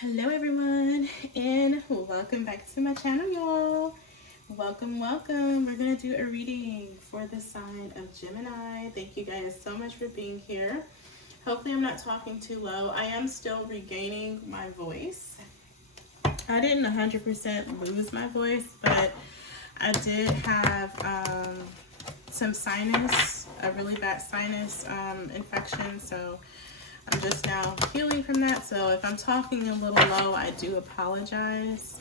Hello everyone, and welcome back to my channel, y'all. Welcome. We're gonna do a reading for the sign of Gemini. Thank you guys so much for being here. Hopefully I'm not talking too low. I am still regaining my voice. I didn't 100% lose my voice, but I did have some sinus, a really bad sinus infection, so I'm just now healing from that. So if I'm talking a little low, I do apologize.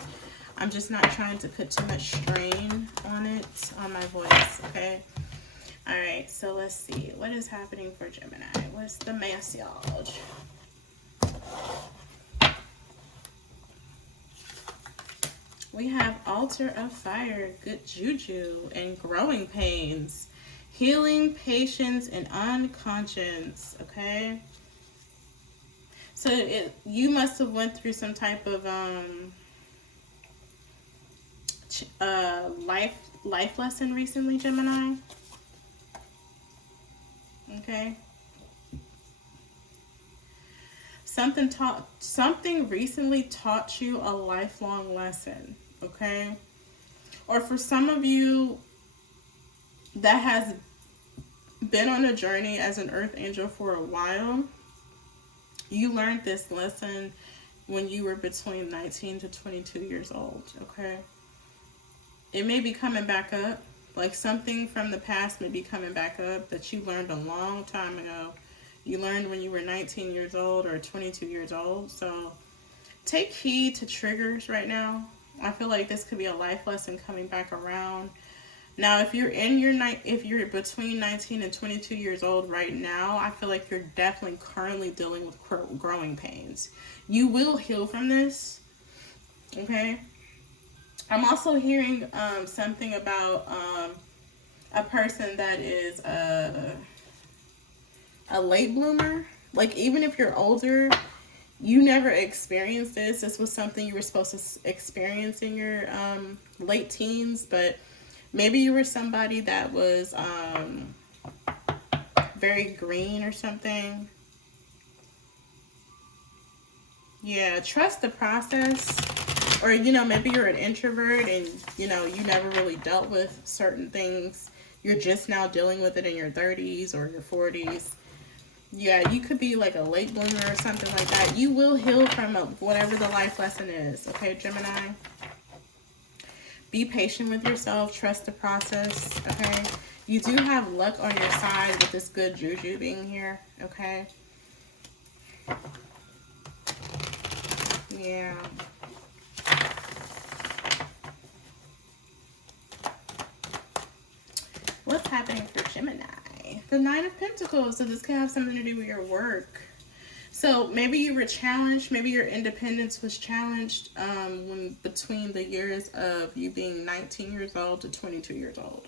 I'm just not trying to put too much strain on it, on my voice, okay? All right, so let's see. What is happening for Gemini? What's the message? We have Altar of Fire, good juju, and growing pains. Healing, patience, and unconscious, okay? So you must have went through some type of life lesson recently, Gemini. Okay. Something recently taught you a lifelong lesson, okay? Or for some of you that has been on a journey as an earth angel for a while, you learned this lesson when you were between 19 to 22 years old, okay? It may be coming back up, like something from the past may be coming back up that you learned a long time ago. You learned when you were 19 years old or 22 years old. So take heed to triggers right now. I feel like this could be a life lesson coming back around. Now, if you're between 19 and 22 years old right now, I feel like you're definitely currently dealing with growing pains. You will heal from this, okay? I'm also hearing something about a person that is a late bloomer. Like, even if you're older, you never experienced this. This was something you were supposed to experience in your late teens, but maybe you were somebody that was very green or something. Yeah, trust the process. Or, maybe you're an introvert and, you never really dealt with certain things. You're just now dealing with it in your 30s or your 40s. Yeah, you could be like a late bloomer or something like that. You will heal from whatever the life lesson is. Okay, Gemini? Be patient with yourself. Trust the process. Okay? You do have luck on your side with this good juju being here. Okay? Yeah. What's happening for Gemini? The Nine of Pentacles. So this could have something to do with your work. So maybe you were challenged. Maybe your independence was challenged when between the years of you being 19 years old to 22 years old.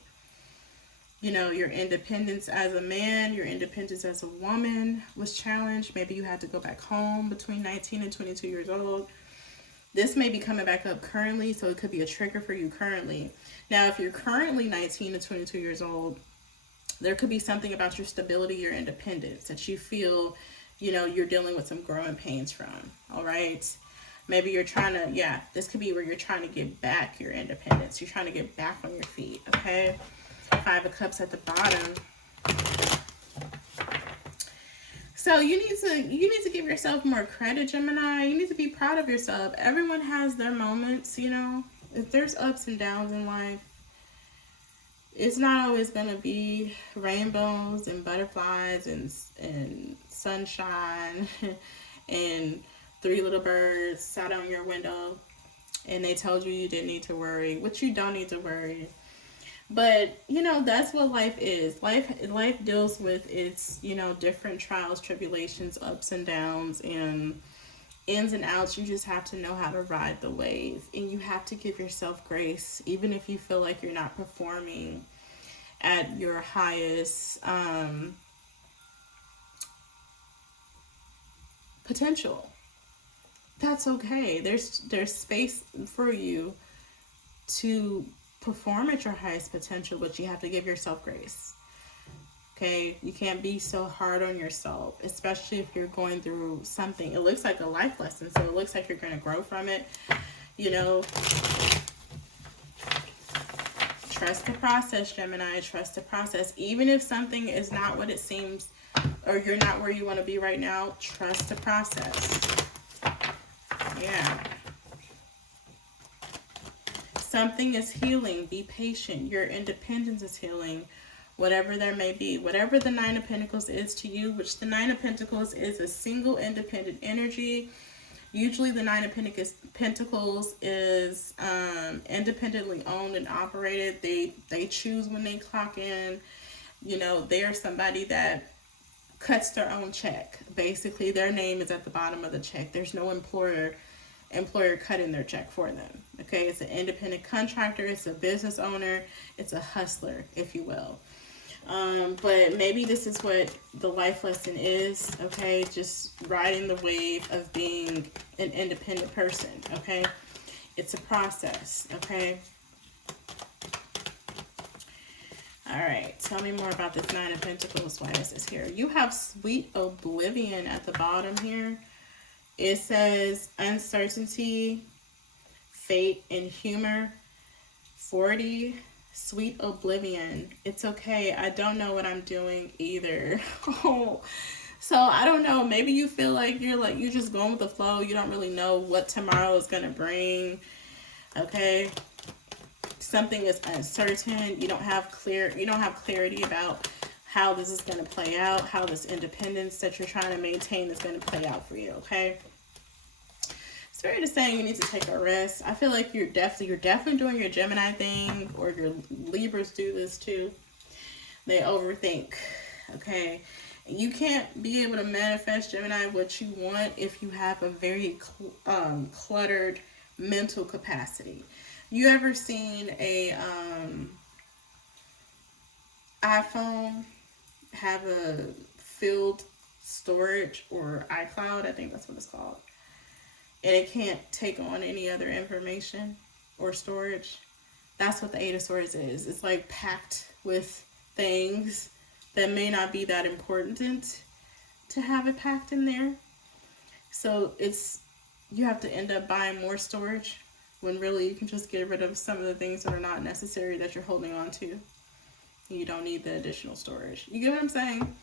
Your independence as a man, your independence as a woman was challenged. Maybe you had to go back home between 19 and 22 years old. This may be coming back up currently, so it could be a trigger for you currently. Now, if you're currently 19 to 22 years old, there could be something about your stability, your independence, that you feel, you're dealing with some growing pains from, all right? Maybe you're trying to, this could be where you're trying to get back your independence. You're trying to get back on your feet, okay? Five of Cups at the bottom. So you need to give yourself more credit, Gemini. You need to be proud of yourself. Everyone has their moments, If there's ups and downs in life, it's not always going to be rainbows and butterflies and sunshine and three little birds sat on your window and they told you didn't need to worry, which you don't need to worry. But, that's what life is. Life deals with its, different trials, tribulations, ups and downs, and ins and outs. You just have to know how to ride the wave. And you have to give yourself grace, even if you feel like you're not performing at your highest potential. That's okay. There's space for you to perform at your highest potential, but you have to give yourself grace. Okay, you can't be so hard on yourself, especially if you're going through something. It looks like a life lesson, so it looks like you're going to grow from it. You know, trust the process, Gemini. Trust the process. Even if something is not what it seems, or you're not where you want to be right now, trust the process. Yeah. Something is healing. Be patient. Your independence is healing. Whatever there may be. Whatever the Nine of Pentacles is to you, which the Nine of Pentacles is a single independent energy. Usually the Nine of Pentacles is independently owned and operated. They choose when they clock in. You know, they are somebody that cuts their own check. Basically, their name is at the bottom of the check. There's no employer cutting their check for them. Okay, it's an independent contractor. It's a business owner. It's a hustler, if you will. But maybe this is what the life lesson is, okay? Just riding the wave of being an independent person, okay? It's a process, okay? All right, tell me more about this Nine of Pentacles. Why is this here? You have Sweet Oblivion at the bottom here. It says uncertainty, fate, and humor. 40. Sweet Oblivion. It's okay. I don't know what I'm doing either. Oh, so I don't know. Maybe you feel like you're just going with the flow. You don't really know what tomorrow is gonna bring. Okay. Something is uncertain. You don't have clarity about how this is gonna play out. How this independence that you're trying to maintain is gonna play out for you. Okay. Spirit is saying you need to take a rest. I feel like you're definitely doing your Gemini thing, or your Libras do this too. They overthink, okay? You can't be able to manifest, Gemini, what you want if you have a very cluttered mental capacity. You ever seen a iPhone have a filled storage, or iCloud? I think that's what it's called. And it can't take on any other information or storage. That's what the Eight of Swords is. It's like packed with things that may not be that important to have it packed in there. So you have to end up buying more storage when really you can just get rid of some of the things that are not necessary that you're holding on to. You don't need the additional storage. You get what I'm saying?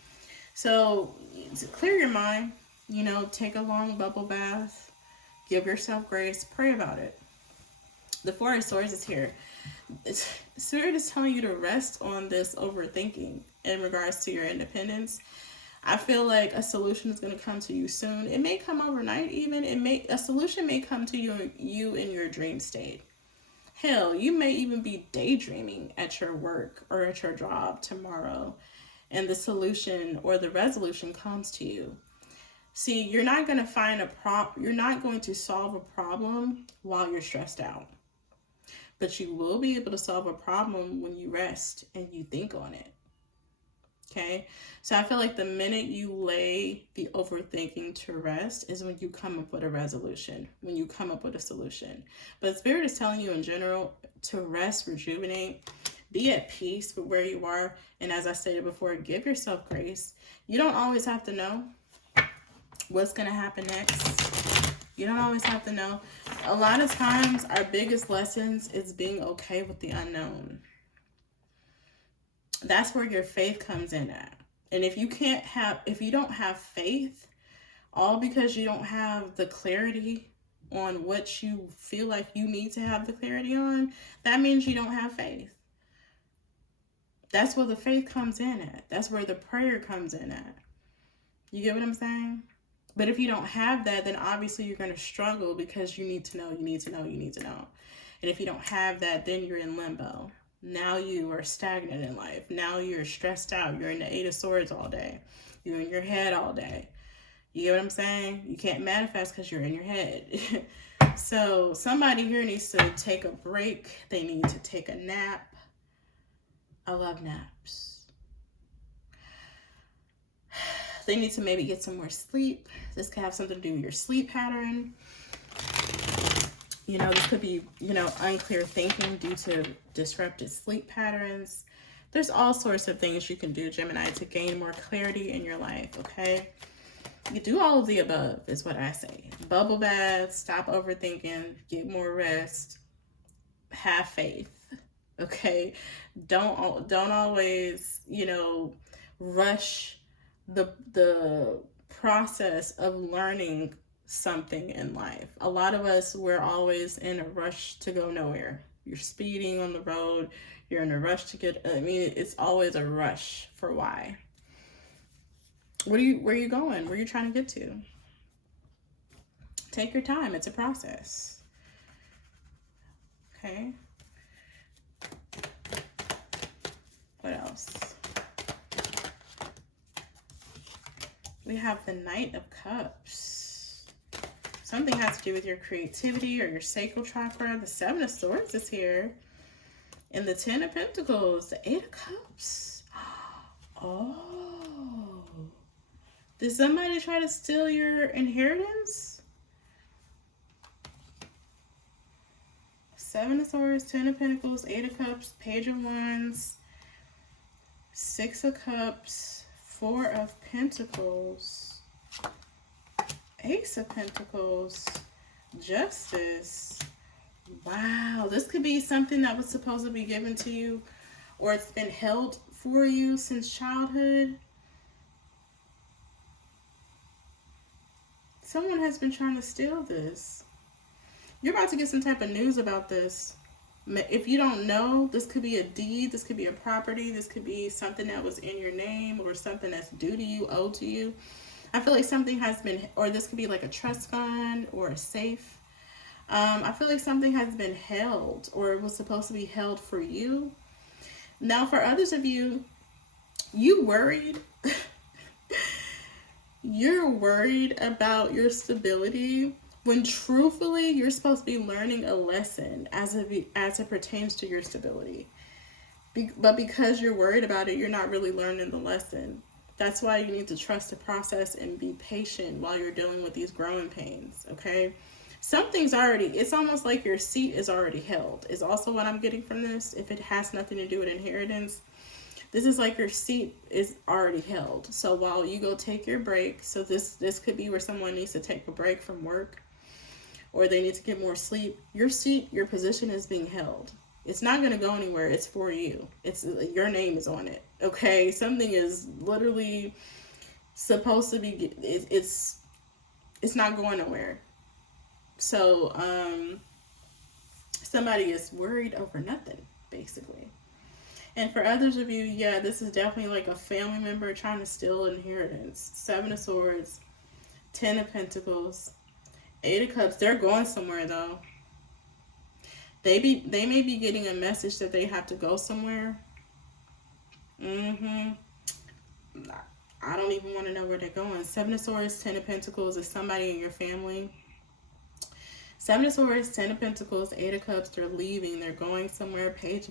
So to clear your mind, you know, take a long bubble bath. Give yourself grace. Pray about it. The Four of Swords is here. Spirit is telling you to rest on this overthinking in regards to your independence. I feel like a solution is going to come to you soon. It may come overnight even. A solution may come to you in your dream state. Hell, you may even be daydreaming at your work or at your job tomorrow, and the solution or the resolution comes to you. See, you're not going to solve a problem while you're stressed out. But you will be able to solve a problem when you rest and you think on it. Okay? So I feel like the minute you lay the overthinking to rest is when you come up with a resolution, when you come up with a solution. But Spirit is telling you in general to rest, rejuvenate, be at peace with where you are. And as I stated before, give yourself grace. You don't always have to know what's going to happen next. You don't always have to know. A lot of times our biggest lessons is being okay with the unknown. That's where your faith comes in at. And if you don't have faith, all because you don't have the clarity on what you feel like you need to have the clarity on, that means you don't have faith. That's where the faith comes in at. That's where the prayer comes in at. You get what I'm saying? But if you don't have that, then obviously you're going to struggle because you need to know, you need to know, you need to know. And if you don't have that, then you're in limbo. Now you are stagnant in life. Now you're stressed out. You're in the Eight of Swords all day. You're in your head all day. You get what I'm saying? You can't manifest because you're in your head. So somebody here needs to take a break. They need to take a nap. I love naps. They need to maybe get some more sleep. This could have something to do with your sleep pattern. You know, this could be, unclear thinking due to disrupted sleep patterns. There's all sorts of things you can do, Gemini, to gain more clarity in your life, okay? You do all of the above, is what I say. Bubble bath, stop overthinking, get more rest, have faith, okay? Don't always, you know, rush the process of learning something in life. A lot of us, we're always in a rush to go nowhere. You're speeding on the road, you're in a rush to get, I mean, it's always a rush for why. Where are you going? Where are you trying to get to? Take your time. It's a process. Okay. What else? We have the Knight of Cups. Something has to do with your creativity or your sacral chakra. The Seven of Swords is here. And the Ten of Pentacles. The Eight of Cups. Oh. Did somebody try to steal your inheritance? Seven of Swords, Ten of Pentacles, Eight of Cups, Page of Wands, Six of Cups, Four of Pentacles, Ace of Pentacles, Justice. Wow, this could be something that was supposed to be given to you, or it's been held for you since childhood. Someone has been trying to steal this. You're about to get some type of news about this. If you don't know, this could be a deed, this could be a property, this could be something that was in your name, or something that's due to you, owed to you. I feel like something has been, or this could be like a trust fund or a safe. I feel like something has been held, or it was supposed to be held for you. Now, for others of you, you worried. You're worried about your stability when truthfully you're supposed to be learning a lesson as it pertains to your stability. But because you're worried about it, you're not really learning the lesson. That's why you need to trust the process and be patient while you're dealing with these growing pains, okay? Something's already, it's almost like your seat is already held, is also what I'm getting from this. If it has nothing to do with inheritance, this is like your seat is already held. So while you go take your break, so this could be where someone needs to take a break from work, or they need to get more sleep. Your seat, your position is being held. It's not going to go anywhere. It's for you. It's your name is on it. Okay, something is literally supposed to be. It's not going nowhere. So somebody is worried over nothing, basically. And for others of you, yeah, this is definitely like a family member trying to steal inheritance. Seven of Swords, Ten of Pentacles, Eight of Cups. They're going somewhere though. They may be getting a message that they have to go somewhere. I don't even want to know where they're going. Seven of Swords, Ten of Pentacles is somebody in your family. Seven of Swords, Ten of Pentacles, Eight of Cups. They're leaving. They're going somewhere. Page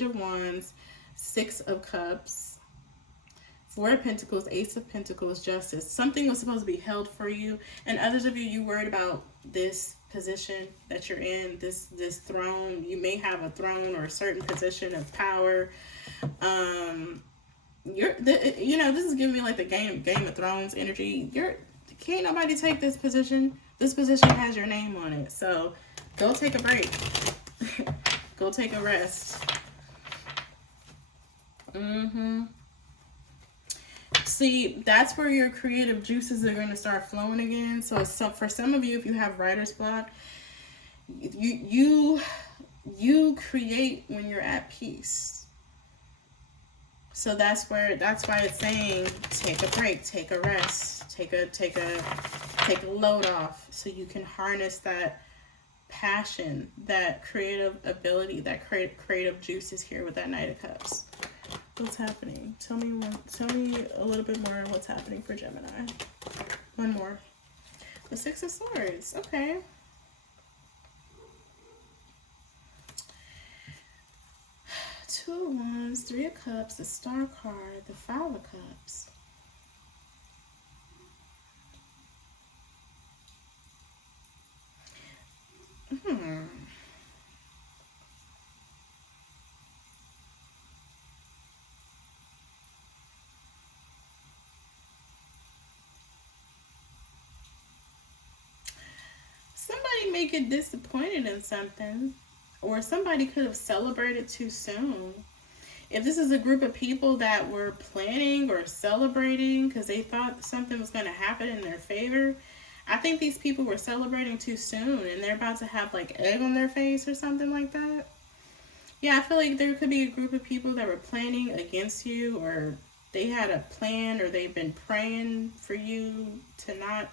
of Wands, Six of Cups, Four of Pentacles, Ace of Pentacles, Justice. Something was supposed to be held for you. And others of you worried about this position that you're in, this throne. You may have a throne or a certain position of power. This is giving me like the Game of Thrones energy. Can't nobody take this position. This position has your name on it. So go take a break. Go take a rest. See, that's where your creative juices are going to start flowing again. So for some of you, if you have writer's block, you create when you're at peace. So that's why it's saying take a break, take a rest, take a load off, so you can harness that passion, that creative ability, that creative juices here with that Knight of Cups. What's happening? Tell me a little bit more of what's happening for Gemini. One more. The Six of Swords. Okay. Two of Wands, Three of Cups, the Star card, the Five of Cups. may get disappointed in something, or somebody could have celebrated too soon. If this is a group of people that were planning or celebrating because they thought something was going to happen in their favor, I think these people were celebrating too soon and they're about to have like egg on their face or something like that. Yeah, I feel like there could be a group of people that were planning against you, or they had a plan, or they've been praying for you to not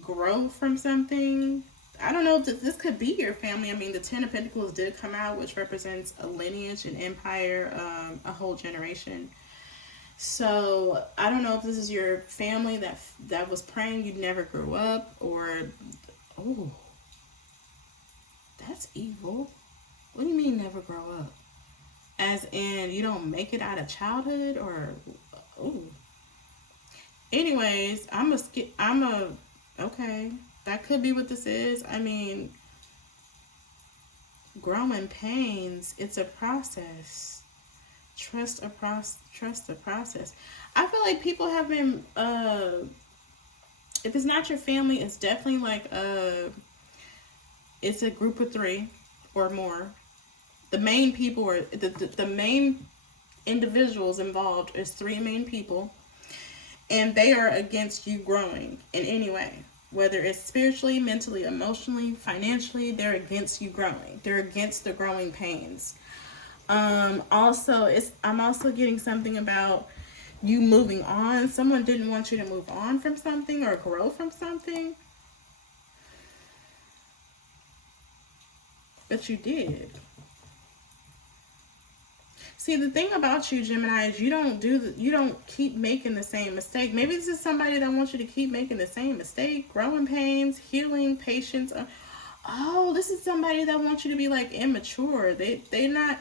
grow from something. I don't know if this could be your family. I mean, the Ten of Pentacles did come out, which represents a lineage, an empire, a whole generation. So I don't know if this is your family that was praying you never grew up, or, oh, that's evil. What do you mean never grow up? As in you don't make it out of childhood, or, oh. Anyways, okay. That could be what this is. I mean, growing pains, it's a process. Trust the process. I feel like people have been, if it's not your family, it's definitely like, it's a group of 3 or more. The main people, or the main individuals involved is 3 main people. And they are against you growing in any way. Whether it's spiritually, mentally, emotionally, financially, they're against you growing. They're against the growing pains. I'm also getting something about you moving on. Someone didn't want you to move on from something or grow from something, but you did. See, the thing about you, Gemini, is you don't keep making the same mistake. Maybe this is somebody that wants you to keep making the same mistake. Growing pains, healing, patience. Oh, this is somebody that wants you to be like immature. They not.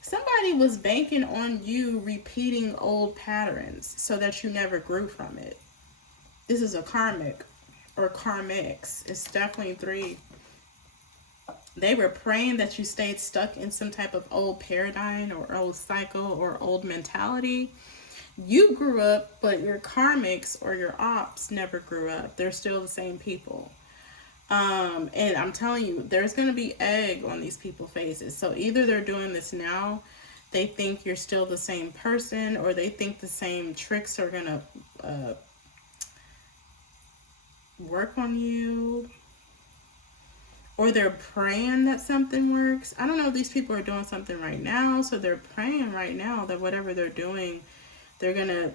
Somebody was banking on you repeating old patterns so that you never grew from it. This is a karmic or karmics. It's definitely 3. They were praying that you stayed stuck in some type of old paradigm or old cycle or old mentality. You grew up, but your karmics or your ops never grew up. They're still the same people. And I'm telling you, there's going to be egg on these people's faces. So either they're doing this now, they think you're still the same person, or they think the same tricks are going to work on you. Or they're praying that something works. I don't know if these people are doing something right now. So they're praying right now that whatever they're doing, they're going to...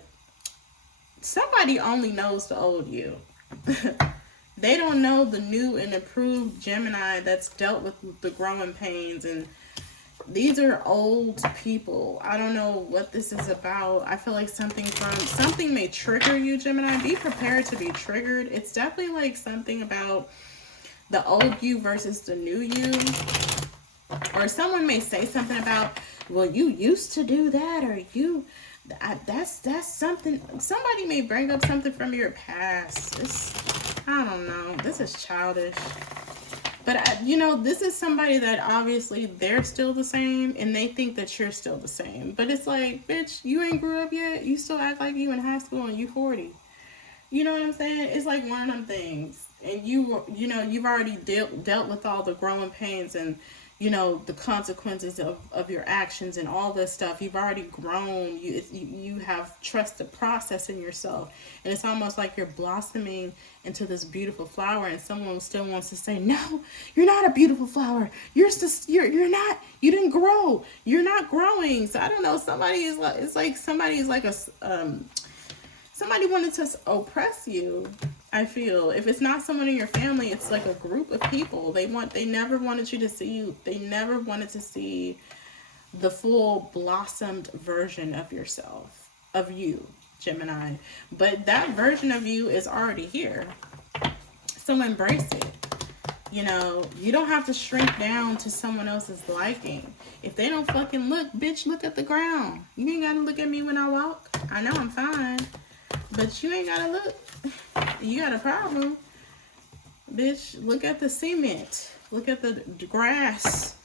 Somebody only knows the old you. They don't know the new and improved Gemini that's dealt with the growing pains. And these are old people. I don't know what this is about. I feel like something may trigger you, Gemini. Be prepared to be triggered. It's definitely like something about the old you versus the new you. Or someone may say something about, well, you used to do that, or that's something. Somebody may bring up something from your past. I don't know. This is childish. But, this is somebody that obviously they're still the same and they think that you're still the same. But it's like, bitch, you ain't grew up yet. You still act like you in high school and you 40. You know what I'm saying? It's like one of them things. And you've already dealt with all the growing pains and, the consequences of your actions and all this stuff. You've already grown. You have trust the process in yourself. And it's almost like you're blossoming into this beautiful flower, and someone still wants to say, no, you're not a beautiful flower. You're not, you didn't grow. You're not growing. So I don't know. Somebody wanted to oppress you. I feel if it's not someone in your family, it's like a group of people. They never wanted you to see. They never wanted to see the full blossomed version of yourself, of you, Gemini. But that version of you is already here. So embrace it. You don't have to shrink down to someone else's liking. If they don't fucking look, bitch, look at the ground. You ain't gotta look at me when I walk. I know I'm fine, but you ain't gotta look. You got a problem, bitch. Look at the cement. Look at the grass.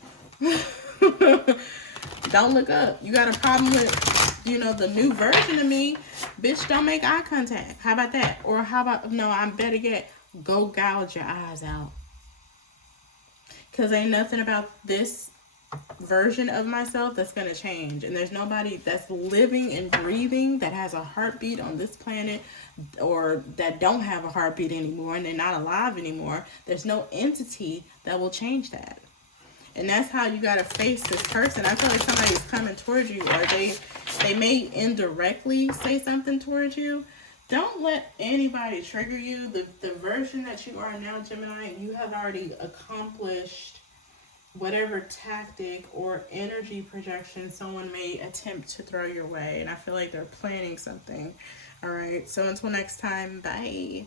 Don't look up. You got a problem with, the new version of me, bitch. Don't make eye contact. How about that? Or how about, no, I'm better yet, go gouge your eyes out. Because ain't nothing about this version of myself that's going to change. And there's nobody that's living and breathing that has a heartbeat on this planet, or that don't have a heartbeat anymore and they're not alive anymore. There's no entity that will change that. And that's how you got to face this person. I feel like somebody's coming towards you, or they may indirectly say something towards you. Don't let anybody trigger you. The version that you are now, Gemini, you have already accomplished whatever tactic or energy projection someone may attempt to throw your way. And I feel like they're planning something. All right. So until next time, bye.